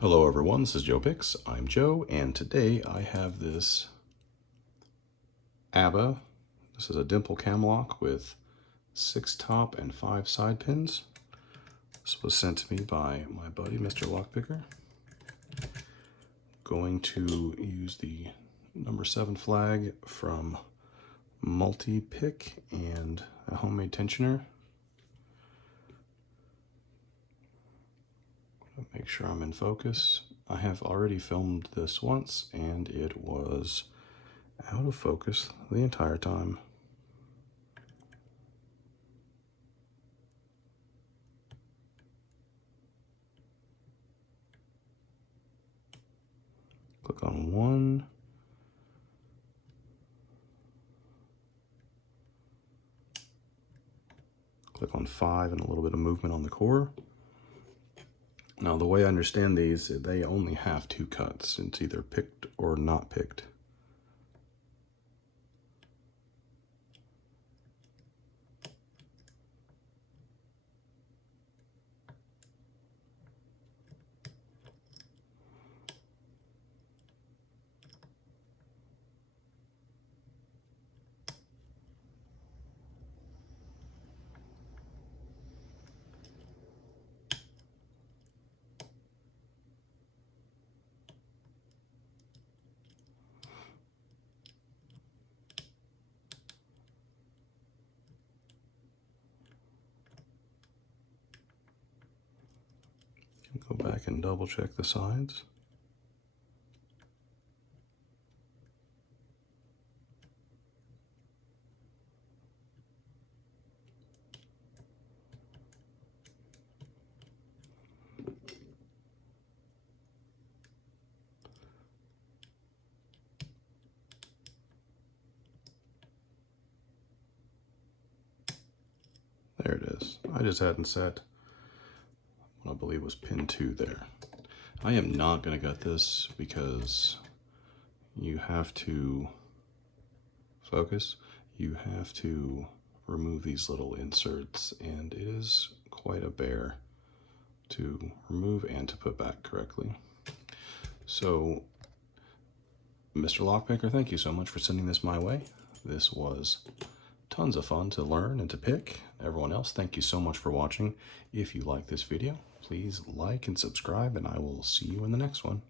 Hello everyone, this is Joe Picks. I'm Joe, and today I have this ABBA. This is a Dimple Cam Lock with 6 top and 5 side pins. This was sent to me by my buddy, Mr. Lockpicker. Going to use the number 7 flag from Multi-Pick and a homemade tensioner. Make sure I'm in focus. I have already filmed this once and it was out of focus the entire time. Click on 1. Click on 5 and a little bit of movement on the core. Now, the way I understand these, they only have 2 cuts. It's either picked or not picked. Go back and double check the sides. There it is. I just hadn't set what I believe was pin 2 there. I am not going to gut this because you have to focus. You have to remove these little inserts, and it is quite a bear to remove and to put back correctly. So, Mr. Lockpicker, thank you so much for sending this my way. This was tons of fun to learn and to pick. Everyone else, thank you so much for watching. If you like this video, please like and subscribe, and I will see you in the next one.